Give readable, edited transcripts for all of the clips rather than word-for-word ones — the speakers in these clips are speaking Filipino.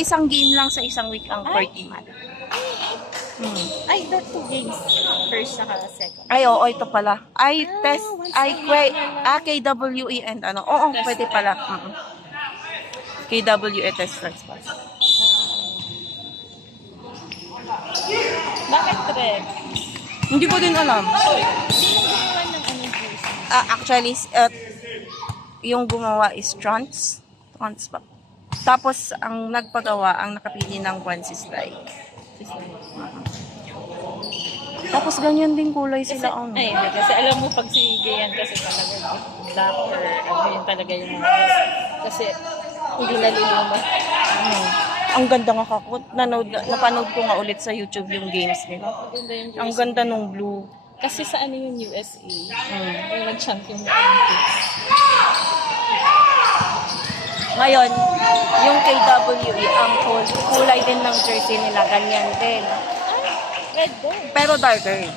isang game lang sa isang week ang per team. Ay, that 2 games. First saka second. Ay, oo, ito pala. Ay, test, once ay, a year na lang. KWE and ano. Oo, Test pwede drive. pala. KWE test drive pass. Bakit trek? Hindi ko din alam. Sino gumawa ng anong jersey? Actually, yung gumawa is Trans. Trans pa. Tapos, ang nagpagawa, ang nakapili ng Once is like. Tapos, ganyan din kulay Kasi, sila. Ano. ay, hindi. Kasi alam mo, pag si Gayan kasi talaga black or ano yun talaga yung mga kasi hindi naluluma. Ang ganda nga kako. Napanood ko nga ulit sa YouTube yung games nila. Maganda yung Ang jersey. ganda nung blue. Kasi sa ano yung USA, yung nag-champion na Olympics. Ngayon, yung KWE, ang kulay din ng jersey nila, ganyan din. Red din. Pero darker.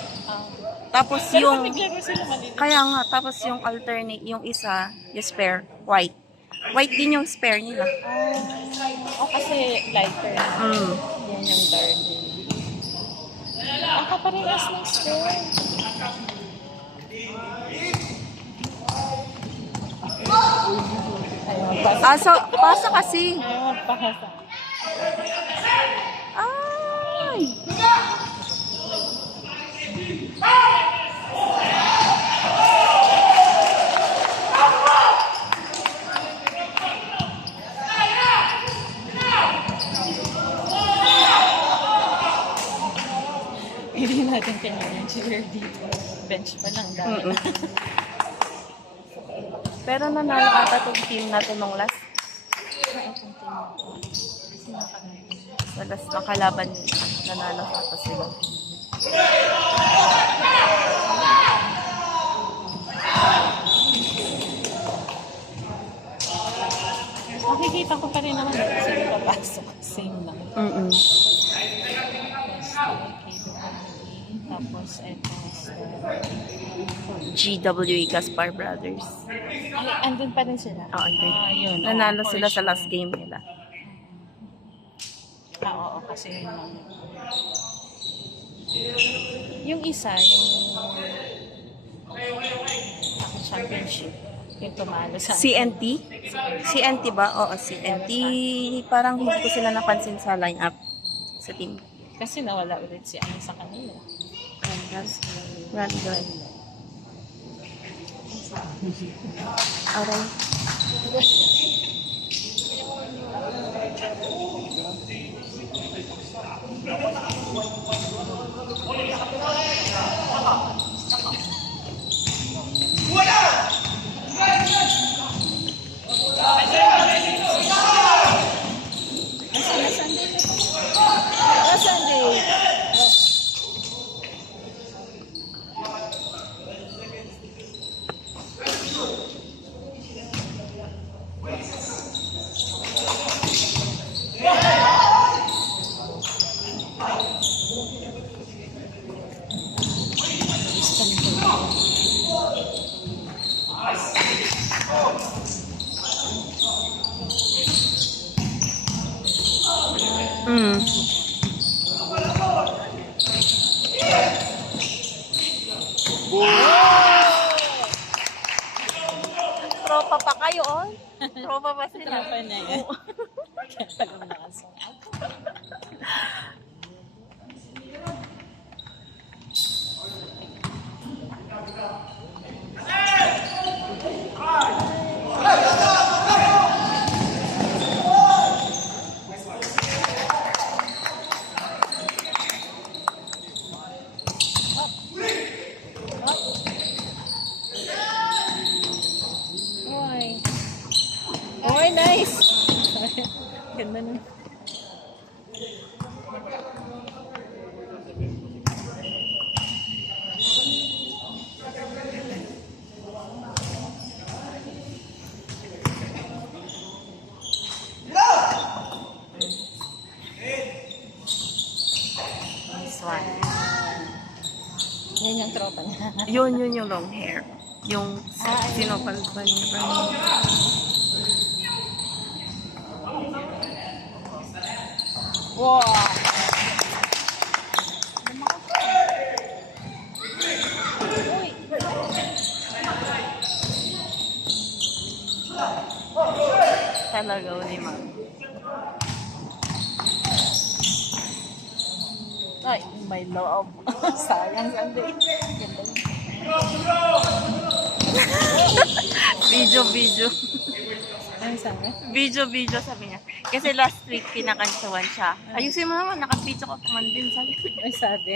Tapos Pero yung, pag naglaro sila malinis. kaya nga, tapos yung alternate, yung isa, yung spare, white. White din yung spare nila. Kasi lighter. Yan yung dark. Ang kaparehas ng score. Ayun, Pasa kasi. magpakasa. Ay! Hindi natin kanya cheer dito. Bench pa lang dahil. Pero nanalo ata itong team natin nung last. Sa last na kalaban nila. Nanalo ata sila. Makikita ko pa rin naman kasi papasok. Same lang. Tapos ito. GWE Gaspar Brothers. Ay, andun pa rin sila. Oo, andun. Yun. Nanalo for sila sa sure. last game nila. Oo, kasi yun lang. Yung isa, yung championship, yung tumalo sa CNT? CNT ba? Oo, CNT. Parang hindi ko sila napansin sa lineup sa team. Kasi nawala ulit si ano sa kanila. Randall. Aray. Sunday! Tropa pa kayo, oh. Tropa pa sila. Tropa na yan. Kaya pala nakasuot. Oy. Oy, nice! Ganda nun. Nice one. Yan yung tropa niya. Yun yung long hair. Yung sinopal-pal niya. Wow! Talaga, uli ma'am. Ay, may loob. Sayang, Sunday. Ganda. Video. Ano sabi? Video, sabi niya. Kasi last week, kinakansawan siya. Ayusin mo naman, naka-video ka pa man din, sabi. Ay, sabi.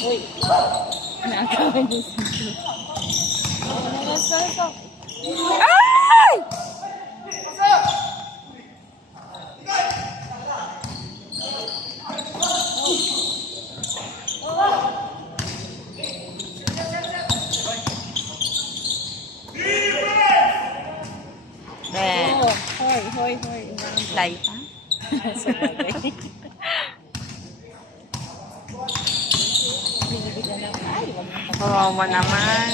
Uy. Nakakawan niyo sa video. Ay! Ben, Oh, hoy. fly pa. Sa bagay. Binibigyan ng ay, wag na pa. Kawawa naman.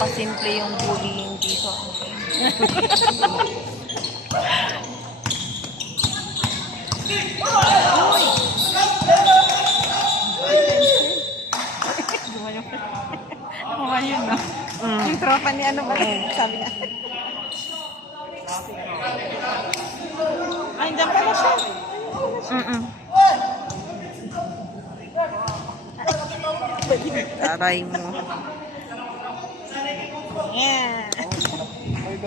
Pasimple yung bullying dito. Kumayon na. Yung tropa ni ano ba? Sabi niya. Ay, dyan pala siya. Mm-mm. Taray mo. Yeah.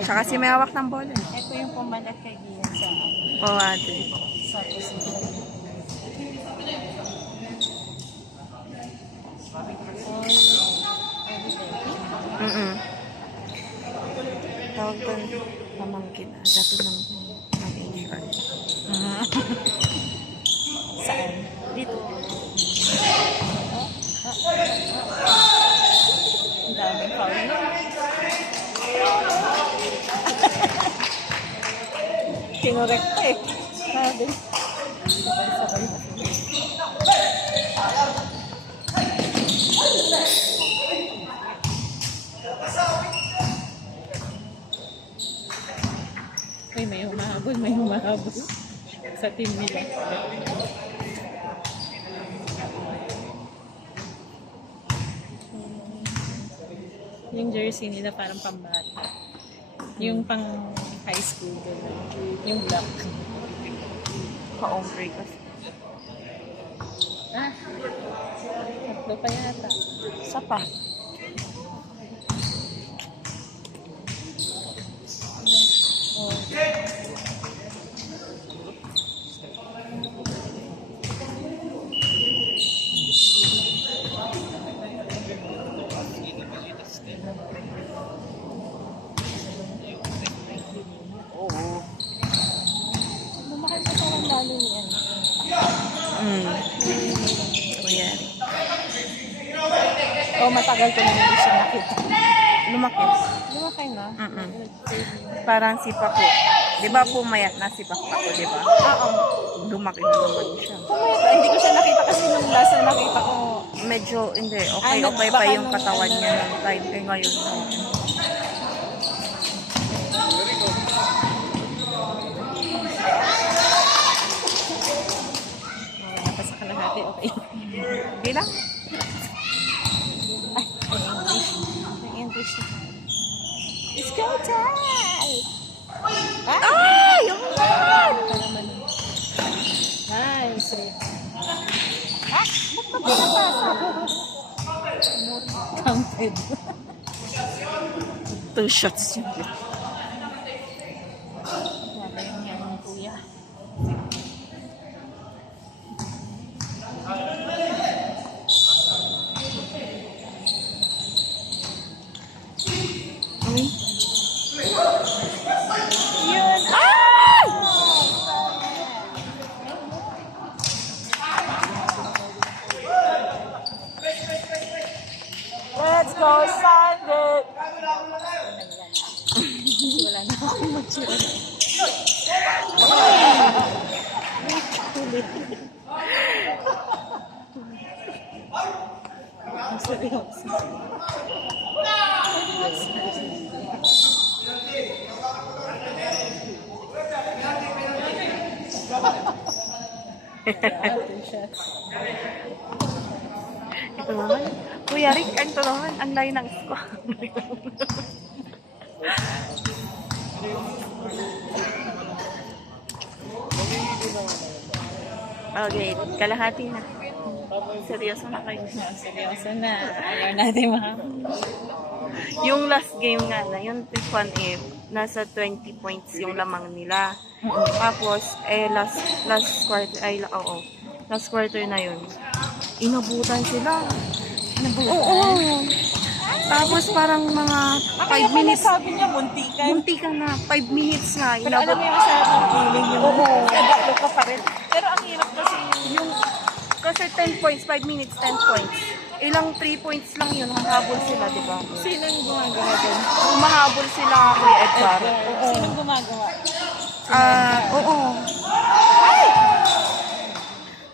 Siya kasi may hawak ng bola. Ito yung pumalat kay Gian sa Pawade. sa position. Mm-mm. Tawag doon, pamangkin. Dato ng HR. Saan? Dito. Ang daming foul na. Kinurek ko eh. Sabi. Sabay-sabay. Uy, may humahabol sa team nila. Yung jersey nila parang pambata. Yung pang high school doon. Yung black. Pa-ombre kasi. Ah, tatlo pa yata. Isa pa. Oh. Lumakay pa sa lalo ni ano. Kuyari. Oh, matagal ko na hindi siya nakita. Lumaki. Lumakay na? Mm-mm. Parang si Paco. Di ba pumayat na si Paco, di ba? Oo. Lumaki na naman siya. Pumayat. Hindi ko siya nakita kasi nung last na nakita ko. Medyo, hindi. Ay, Okay pa baka yung nung katawan ano. niya ng time. Eh ngayon, Wala pa sa kalahati. Okay. bilang. Ang English na. It's go time! Ay! Yung Ito naman. Nice. Ah! Ba't ba pinapasa? Counted. 2 shots yun. Wala yung yan ng kuya. Yun. Ay! Let's go, Sunday! Wala na akong mag-cheer. Seryoso. Two shots. Ito naman. Kuya Rick, ito naman. Ang layo ng score. Okay, kalahati na. Seryoso na kayo. Seryoso na. Ayaw natin Yung last game nga na, yung F1F, nasa 20 points yung lamang nila. Tapos, last quarter, last quarter na yun. Inabutan sila. Oo. Tapos parang mga 5 minutes. Sabi niya, Munti ka na. 5 minutes nga. Pero alam mo yung masarap ng feeling yung nagalo ka pa rin. Pero ang hirap kasi Kasi 10 points, 5 minutes, 10 points. Ilang 3 points lang yun, hahabol sila, di ba? sinong gumagawa din? Humahabol sila, Kuya Edgar. Sinong gumagawa? Oo.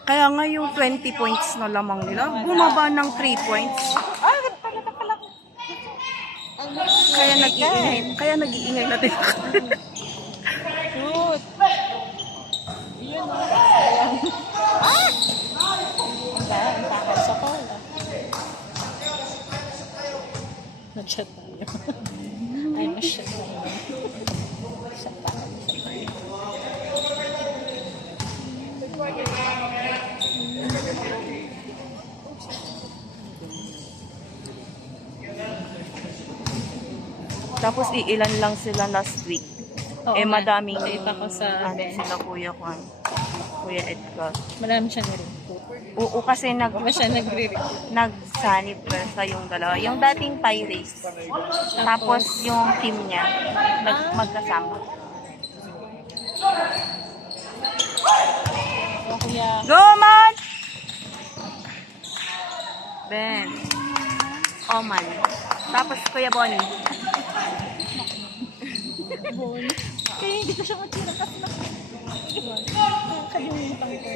Kaya nga yung 20 points na lamang nila, bumaba ng 3 points. Talaga pala. Kaya nag-iingay na din ako. Shoot! Yun o. Ang takal sa pala. Nag-shot tayo. Ay, na-shot tayo. Shot tayo. Tapos iilan lang sila last week. Oo nga. Madaming Nakita ko sa bench. sila Kuya Juan. Kuya Edgar. Marami siya na-recruit. Oo, kasi Ba siya nagre-recruit? nag-sanib sa yung dalawa. Yung dating Pirates. Tapos yung team niya, magkasama. O kuya, Go, man! Ben. Oman. Tapos Kuya Bonnie. Bon. Kaya hindi ko siya matira kasi nakalimutan ko.